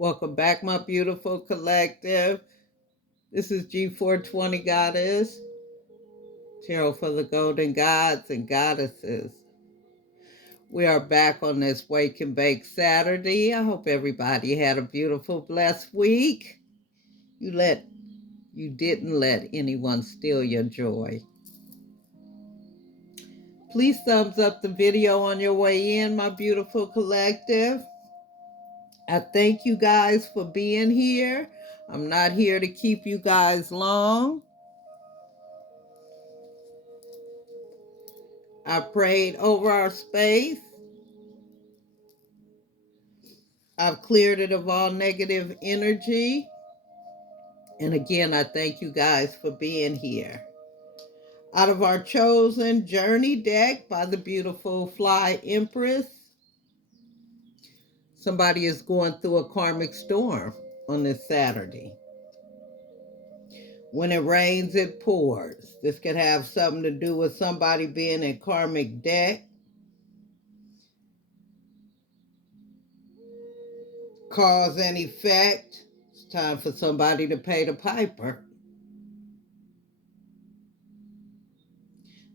Welcome back, my beautiful collective. This is G420 Goddess, Tarot for the Golden Gods and Goddesses. We are back on this Wake and Bake Saturday. I hope everybody had a beautiful, blessed week. You didn't let anyone steal your joy. Please thumbs up the video on your way in, my beautiful collective. I thank you guys for being here. I'm not here to keep you guys long. I prayed over our space. I've cleared it of all negative energy. And again, I thank you guys for being here. Out of our chosen journey deck by the beautiful Fly Empress, somebody is going through a karmic storm on this Saturday. When it rains, it pours. This could have something to do with somebody being in karmic debt, cause and effect. It's time for somebody to pay the piper.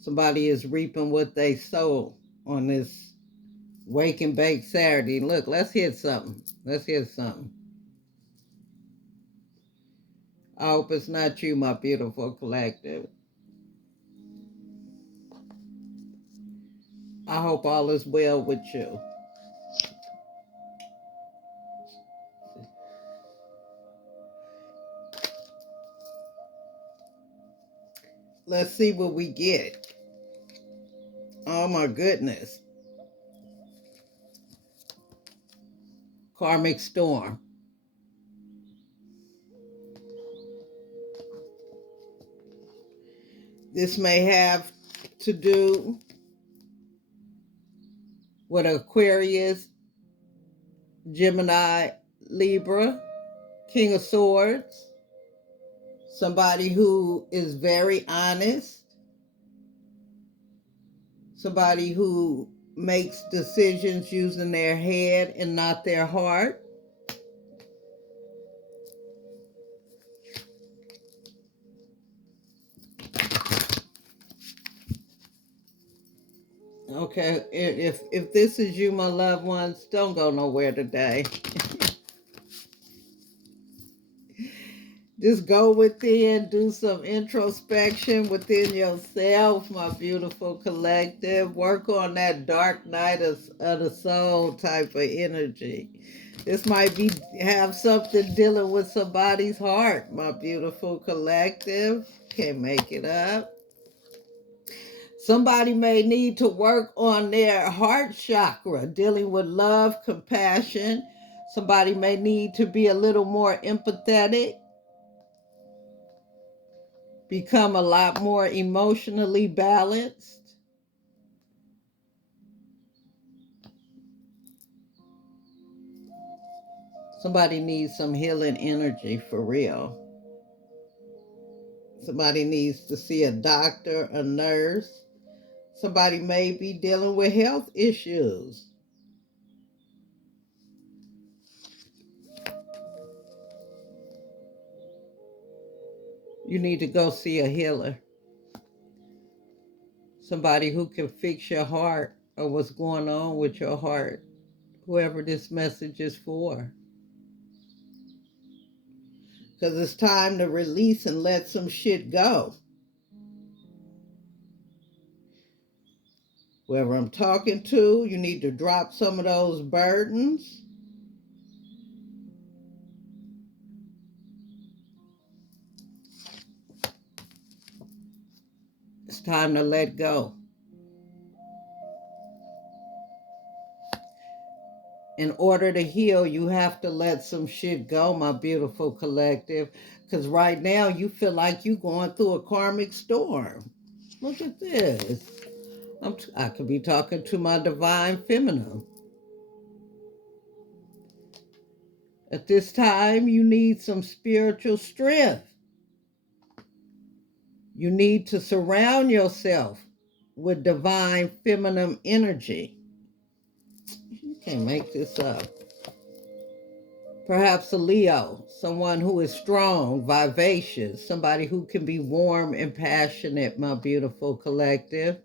Somebody is reaping what they sow on this Wake and Bake Saturday. Look, let's hit something. Let's hit something. I hope it's not you, my beautiful collective. I hope all is well with you. Let's see what we get. Oh my goodness. Karmic storm. This may have to do with Aquarius, Gemini, Libra, King of Swords. Somebody who is very honest. Somebody who makes decisions using their head and not their heart. Okay, if this is you, my loved ones, don't go nowhere today. Just go within, do some introspection within yourself, my beautiful collective. Work on that dark night of the soul type of energy. This might have something dealing with somebody's heart, my beautiful collective. Can't make it up. Somebody may need to work on their heart chakra, dealing with love, compassion. Somebody may need to be a little more empathetic, become a lot more emotionally balanced. Somebody needs some healing energy for real. Somebody needs to see a doctor, a nurse. Somebody may be dealing with health issues. You need to go see a healer. Somebody who can fix your heart or what's going on with your heart. Whoever this message is for. Because it's time to release and let some shit go. Whoever I'm talking to, you need to drop some of those burdens. It's time to let go. In order to heal, you have to let some shit go, my beautiful collective. Because right now, you feel like you're going through a karmic storm. Look at this. I could be talking to my divine feminine. At this time, you need some spiritual strength. You need to surround yourself with divine feminine energy. You can't make this up. Perhaps a Leo, someone who is strong, vivacious, somebody who can be warm and passionate, my beautiful collective.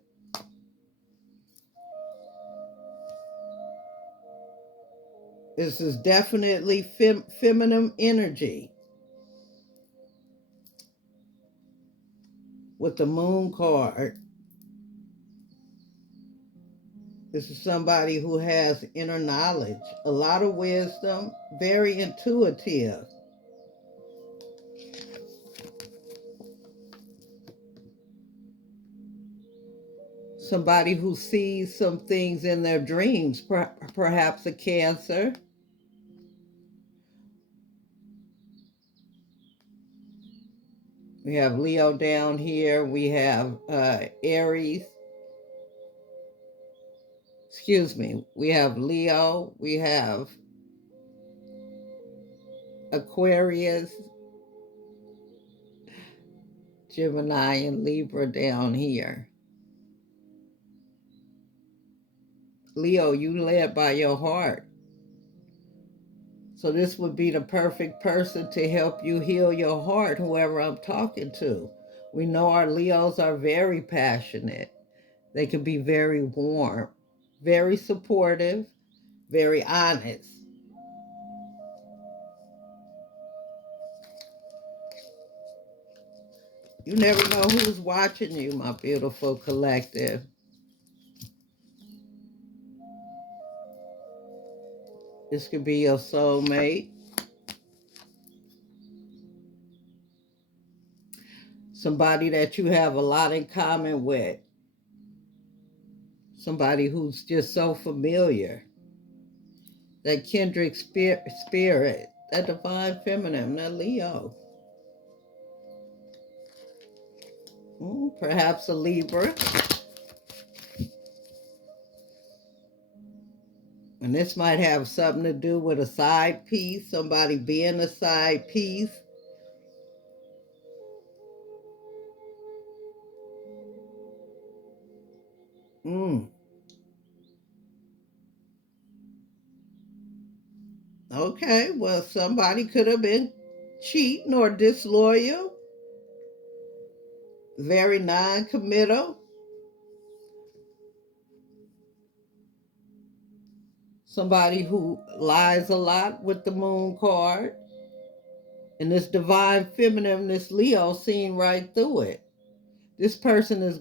This is definitely feminine energy with the moon card. This is somebody who has inner knowledge, a lot of wisdom, very intuitive. Somebody who sees some things in their dreams, perhaps a Cancer. We have Leo down here. We have Aries. Excuse me. We have Leo. We have Aquarius, Gemini, and Libra down here. Leo, you led by your heart. So this would be the perfect person to help you heal your heart, whoever I'm talking to. We know our Leos are very passionate. They can be very warm, very supportive, very honest. You never know who's watching you, my beautiful collective. This could be your soulmate. Somebody that you have a lot in common with. Somebody who's just so familiar. That kindred spirit, that divine feminine, that Leo. Perhaps a Libra. And this might have something to do with a side piece, somebody being a side piece. Mm. Okay, well, somebody could have been cheating or disloyal, very non-committal. Somebody who lies a lot with the moon card. And this divine feminine, this Leo, seen right through it. This person is,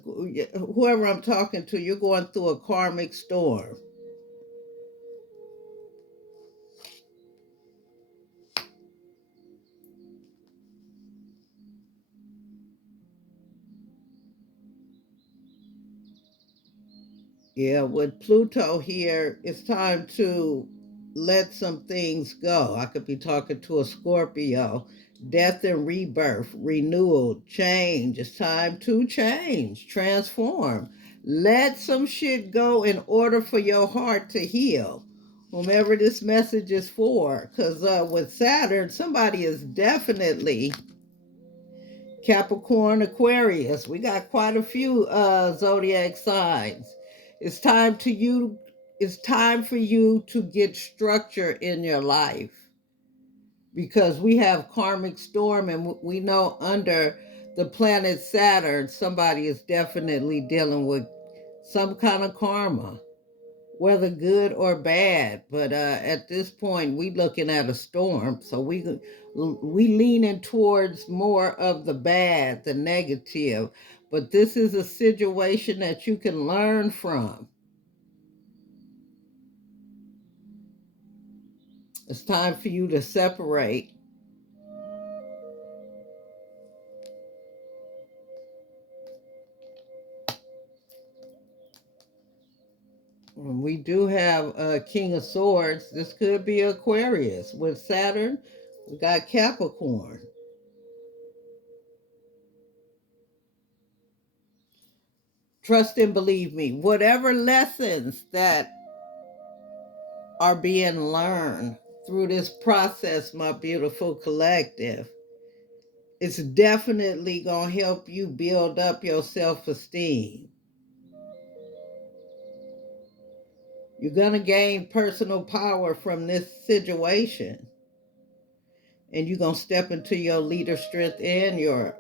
whoever I'm talking to, you're going through a karmic storm. Yeah, with Pluto here, it's time to let some things go. I could be talking to a Scorpio. Death and rebirth, renewal, change. It's time to change, transform. Let some shit go in order for your heart to heal. Whomever this message is for. Because with Saturn, somebody is definitely Capricorn, Aquarius. We got quite a few zodiac signs. It's time to you. It's time for you to get structure in your life because we have karmic storm, and we know under the planet Saturn, somebody is definitely dealing with some kind of karma, whether good or bad. But at this point, we looking at a storm, so we leaning towards more of the bad, the negative. But this is a situation that you can learn from. It's time for you to separate. We do have a King of Swords. This could be Aquarius. With Saturn, we got Capricorn. Trust and believe me, whatever lessons that are being learned through this process, my beautiful collective, it's definitely going to help you build up your self-esteem. You're going to gain personal power from this situation. And you're going to step into your leader strength and your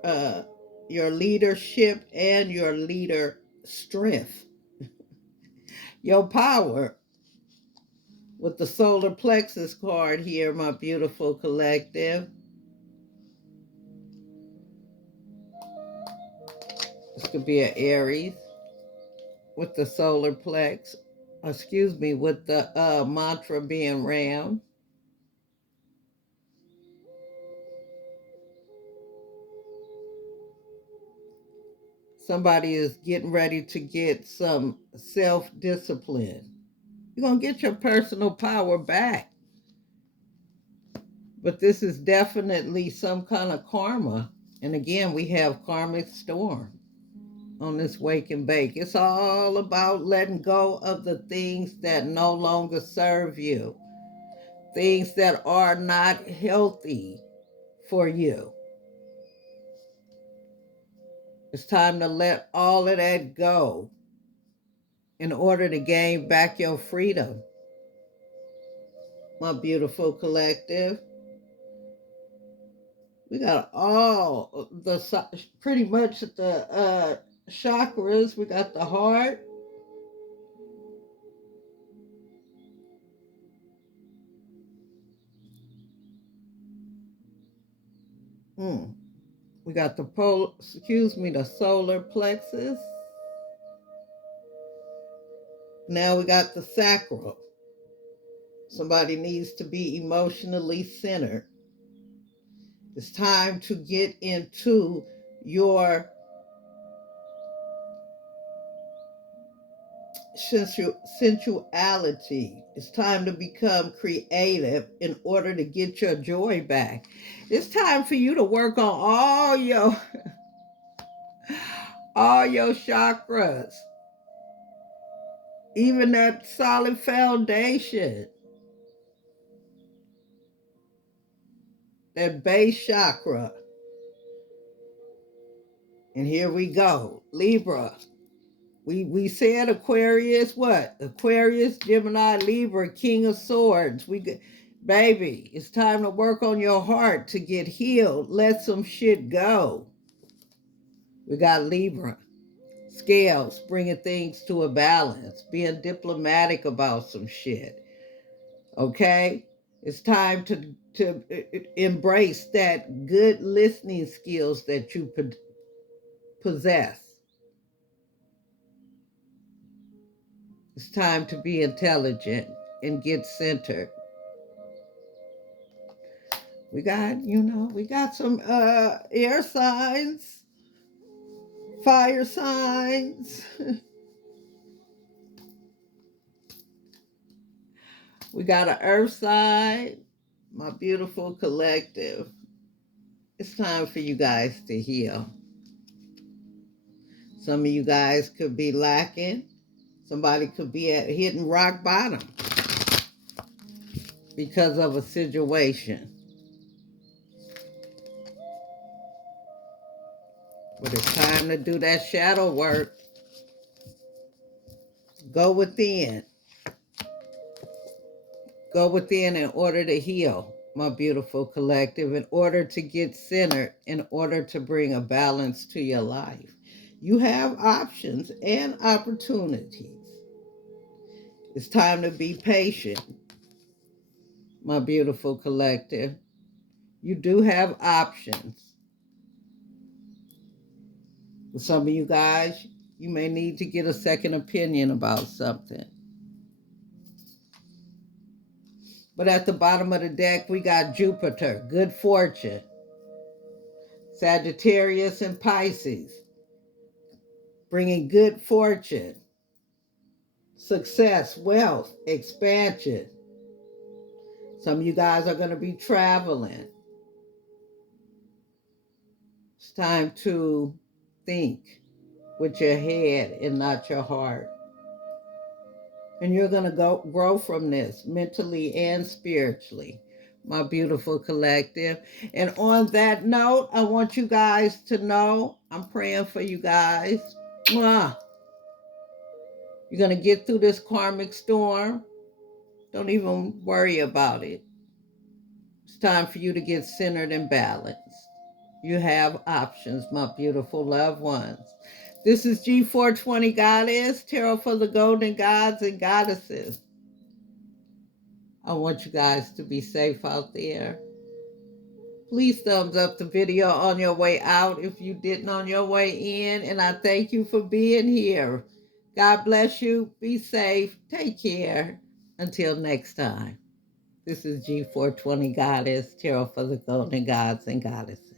leadership and your leader strength, your power, with the solar plexus card here, my beautiful collective. This could be an Aries with the solar plex, excuse me, with the mantra being Ram. Somebody is getting ready to get some self-discipline. You're going to get your personal power back. But this is definitely some kind of karma. And again, we have karmic storm on this wake and bake. It's all about letting go of the things that no longer serve you, things that are not healthy for you. It's time to let all of that go in order to gain back your freedom, my beautiful collective. We got all the pretty much the chakras. We got the heart. We got the solar plexus. Now we got the sacral. Somebody needs to be emotionally centered. It's time to get into your sensuality. It's time to become creative in order to get your joy back. It's time for you to work on all your chakras, even that solid foundation, that base chakra. And here we go, Libra. We said Aquarius, what? Aquarius, Gemini, Libra, King of Swords. Baby, it's time to work on your heart to get healed. Let some shit go. We got Libra, Scales, bringing things to a balance, being diplomatic about some shit. Okay? It's time to embrace that good listening skills that you possess. It's time to be intelligent and get centered. We got some air signs, fire signs. We got an earth sign, my beautiful collective. It's time for you guys to heal. Some of you guys could be lacking. Somebody could be hitting rock bottom because of a situation. But it's time to do that shadow work. Go within. Go within in order to heal, my beautiful collective, in order to get centered, in order to bring a balance to your life. You have options and opportunities. It's time to be patient, my beautiful collective. You do have options. For some of you guys, you may need to get a second opinion about something. But at the bottom of the deck, we got Jupiter, good fortune, Sagittarius and Pisces, bringing good fortune, success, wealth, expansion. Some of you guys are going to be traveling. It's time to think with your head and not your heart. And you're going to grow from this mentally and spiritually, my beautiful collective. And on that note, I want you guys to know I'm praying for you guys. Mwah. You're going to get through this karmic storm. Don't even worry about it. It's time for you to get centered and balanced. You have options, my beautiful loved ones. This is G420 Goddess, Tarot for the Golden Gods and Goddesses. I want you guys to be safe out there. Please thumbs up the video on your way out if you didn't on your way in. And I thank you for being here. God bless you. Be safe. Take care. Until next time. This is G420 Goddess, Tarot for the Golden Gods and Goddesses.